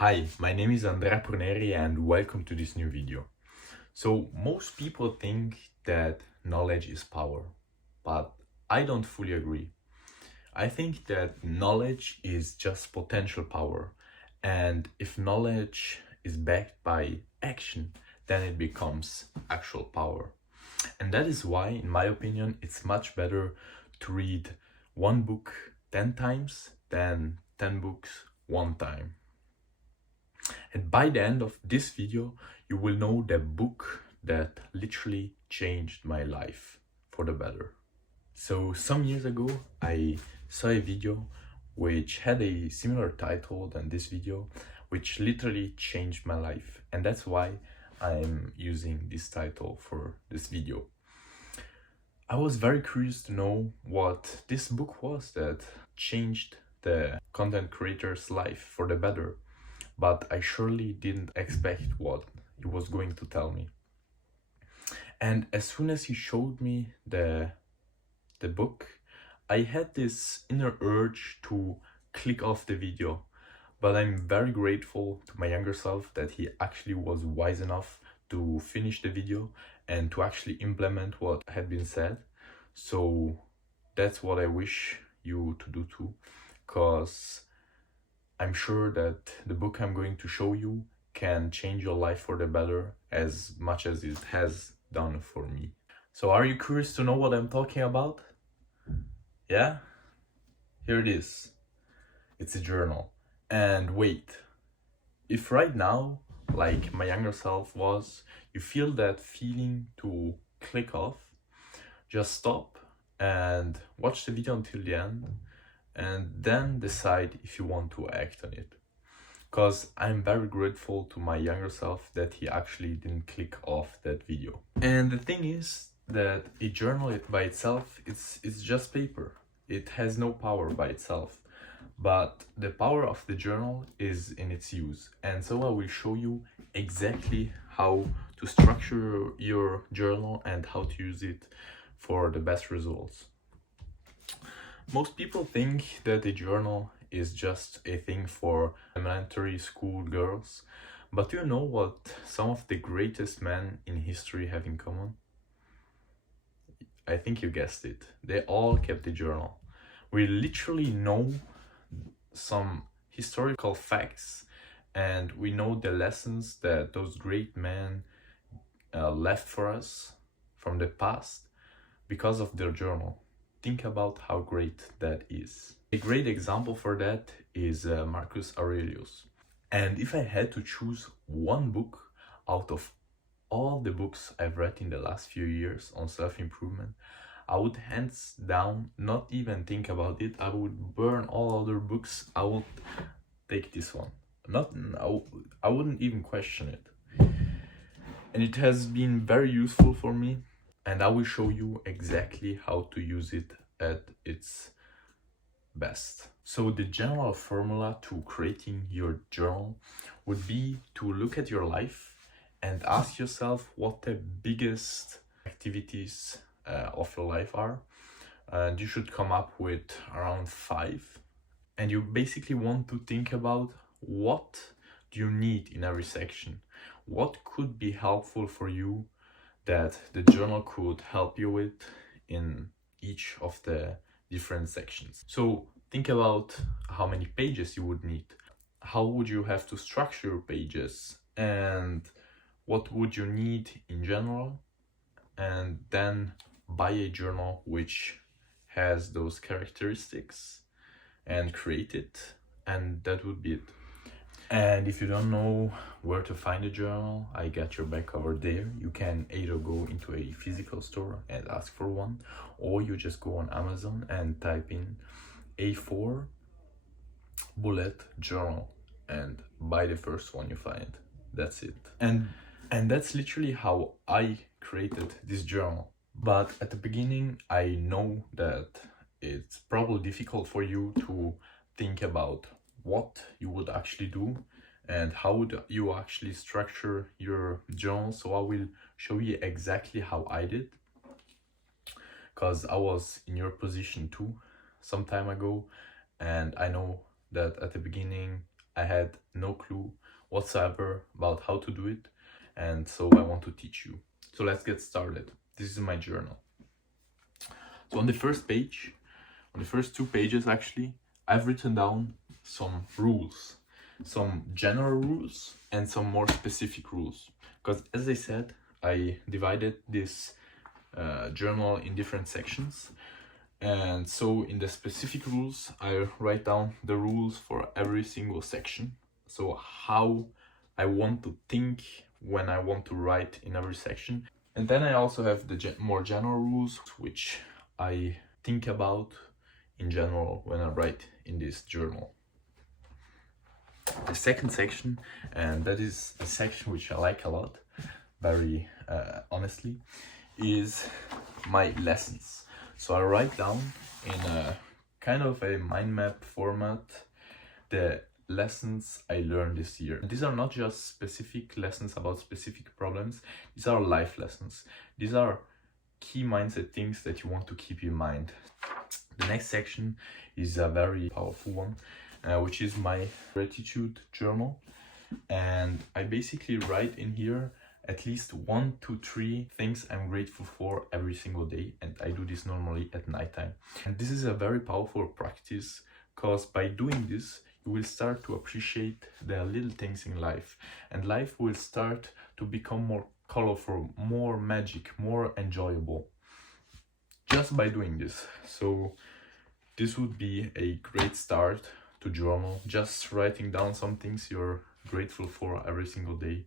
Hi, my name is Andrea Pruneri and welcome to this new video. So most people think that knowledge is power, but I don't fully agree. I think that knowledge is just potential power, and if knowledge is backed by action, then it becomes actual power. And that is why, in my opinion, it's much better to read one book 10 times than 10 books one time. And by the end of this video, you will know the book that literally changed my life for the better. So some years ago, I saw a video which had a similar title than this video, which literally changed my life. And that's why I'm using this title for this video. I was very curious to know what this book was that changed the content creator's life for the better, but I surely didn't expect what he was going to tell me. And as soon as he showed me the book, I had this inner urge to click off the video. But I'm very grateful to my younger self that he actually was wise enough to finish the video and to actually implement what had been said. So that's what I wish you to do too, because I'm sure that the book I'm going to show you can change your life for the better as much as it has done for me. So are you curious to know what I'm talking about? Yeah? Here it is. It's a journal. And wait, if right now, like my younger self was, you feel that feeling to click off, just stop and watch the video until the end and then decide if you want to act on it. Because I'm very grateful to my younger self that he actually didn't click off that video. And the thing is that a journal by itself, it's just paper. It has no power by itself. But the power of the journal is in its use. And so I will show you exactly how to structure your journal and how to use it for the best results. Most people think that a journal is just a thing for elementary school girls, but do you know what some of the greatest men in history have in common? I think you guessed it. They all kept a journal. We literally know some historical facts and we know the lessons that those great men left for us from the past because of their journal. Think about how great that is. A great example for that is Marcus Aurelius. And if I had to choose one book out of all the books I've read in the last few years on self-improvement, I would hands down not even think about it. I would burn all other books. I would take this one. I wouldn't even question it. And it has been very useful for me, and I will show you exactly how to use it at its best. So the general formula to creating your journal would be to look at your life and ask yourself what the biggest activities of your life are, and you should come up with around 5. And you basically want to think about what do you need in every section, what could be helpful for you that the journal could help you with in each of the different sections. So think about how many pages you would need, how would you have to structure your pages, and what would you need in general, and then buy a journal which has those characteristics and create it, and that would be it. And if you don't know where to find a journal, I got your back over there. You can either go into a physical store and ask for one, or you just go on Amazon and type in A4 bullet journal and buy the first one you find. That's it. And that's literally how I created this journal. But at the beginning, I know that it's probably difficult for you to think about what you would actually do and how would you actually structure your journal. So I will show you exactly how I did, because I was in your position too some time ago, and I know that at the beginning I had no clue whatsoever about how to do it, and so I want to teach you. So let's get started. This is my journal. So on the first page, on the first 2 pages actually, I've written down some rules, some general rules and some more specific rules. Because as I said, I divided this journal in different sections. And so in the specific rules, I write down the rules for every single section. So how I want to think when I want to write in every section. And then I also have the more general rules, which I think about in general when I write in this journal. The second section, and that is a section which I like a lot, very honestly, is my lessons. So I write down in a kind of a mind map format the lessons I learned this year. These are not just specific lessons about specific problems, these are life lessons. These are key mindset things that you want to keep in mind. The next section is a very powerful one, which is my gratitude journal. And I basically write in here at least 1 to 3 things I'm grateful for every single day, and I do this normally at nighttime. And this is a very powerful practice, because by doing this you will start to appreciate the little things in life, and life will start to become more colorful, more magic, more enjoyable just by doing this. So this would be a great start to journal. Just writing down some things you're grateful for every single day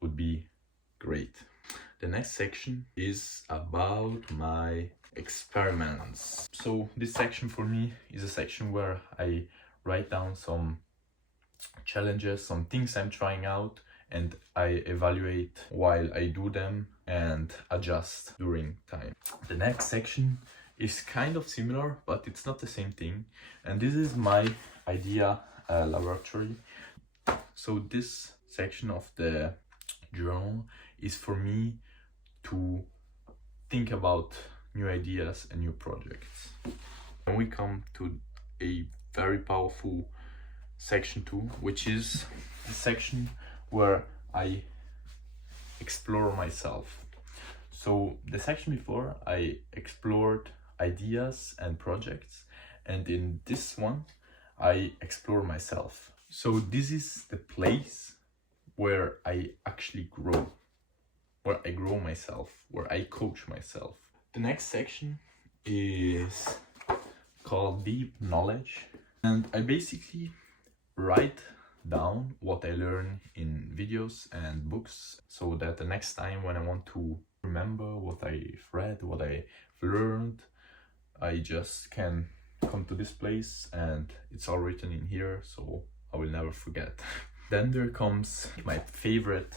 would be great. The next section is about my experiments. So this section for me is a section where I write down some challenges, some things I'm trying out, and I evaluate while I do them and adjust during time. The next section is kind of similar, but it's not the same thing. And this is my idea laboratory. So this section of the journal is for me to think about new ideas and new projects. Then we come to a very powerful section 2, which is the section where I explore myself. So the section before, I explored ideas and projects, and in this one I explore myself. So this is the place where I actually grow, where I grow myself, where I coach myself. The next section is called Deep Knowledge, and I basically write down what I learn in videos and books, so that the next time when I want to remember what I've read, what I've learned, I just can come to this place and it's all written in here, so I will never forget. Then there comes my favorite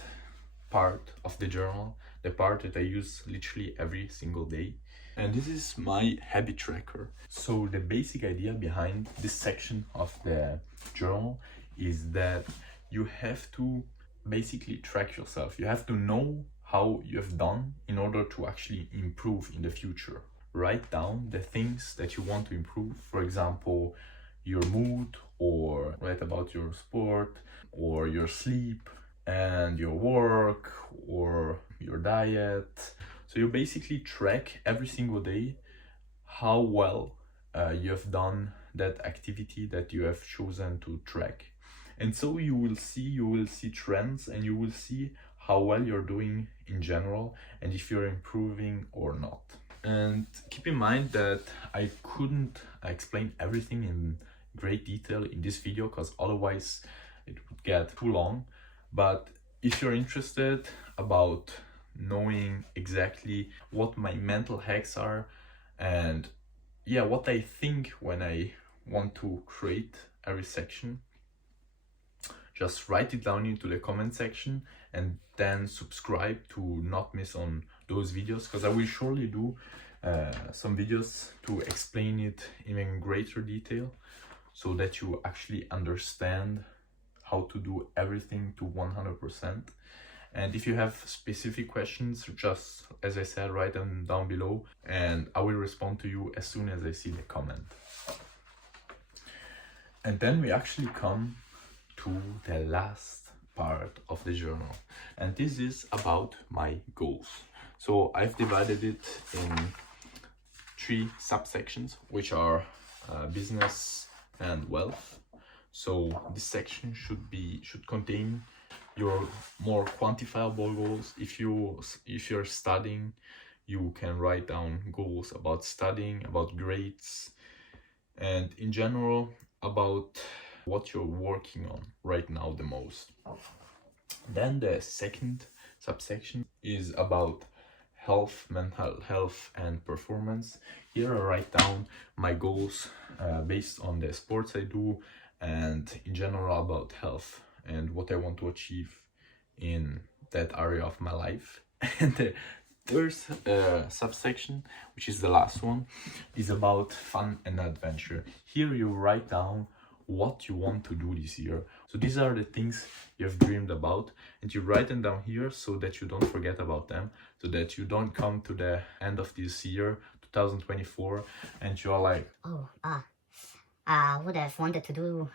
part of the journal, the part that I use literally every single day. And this is my habit tracker. So the basic idea behind this section of the journal is that you have to basically track yourself. You have to know how you have done in order to actually improve in the future. Write down the things that you want to improve. For example, your mood, or write about your sport, or your sleep, and your work, or your diet. So you basically track every single day how well you have done that activity that you have chosen to track. And so you will see trends, and you will see how well you're doing in general, and if you're improving or not. And keep in mind that I couldn't explain everything in great detail in this video, because otherwise it would get too long. But if you're interested about knowing exactly what my mental hacks are, and what I think when I want to create every section, just write it down into the comment section, and then subscribe to not miss on those videos, because I will surely do some videos to explain it in even greater detail, so that you actually understand how to do everything to 100%. And if you have specific questions, just, as I said, write them down below, and I will respond to you as soon as I see the comment. And then we actually come to the last part of the journal, and this is about my goals. So I've divided it in 3 subsections, which are business and wealth. So this section should contain your more quantifiable goals. If you're studying, you can write down goals about studying, about grades, and in general about what you're working on right now the most. Then the second subsection is about health, mental health and performance. Here I write down my goals based on the sports I do and in general about health and what I want to achieve in that area of my life. And the third subsection, which is the last one, is about fun and adventure. Here you write down what you want to do this year. So these are the things you have dreamed about, and you write them down here so that you don't forget about them, so that you don't come to the end of this year 2024 and you're like, I would have wanted to do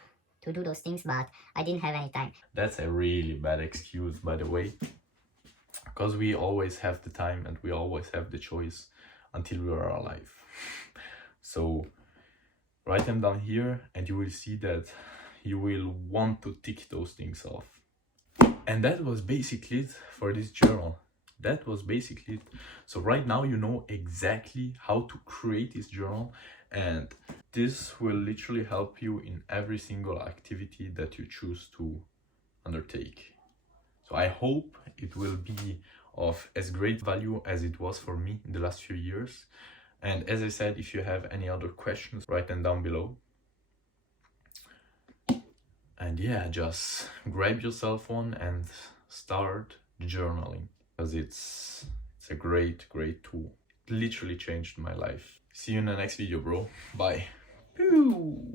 those things, but I didn't have any time. That's a really bad excuse, by the way, because we always have the time and we always have the choice until we are alive. So write them down here and you will see that you will want to tick those things off. And that was basically it for this journal. That was basically it. So right now you know exactly how to create this journal, and this will literally help you in every single activity that you choose to undertake. So I hope it will be of as great value as it was for me in the last few years. And as I said, if you have any other questions, write them down below. And yeah, just grab yourself one and start journaling, because it's a great tool. It literally changed my life. See you in the next video, bro. Bye. Pew.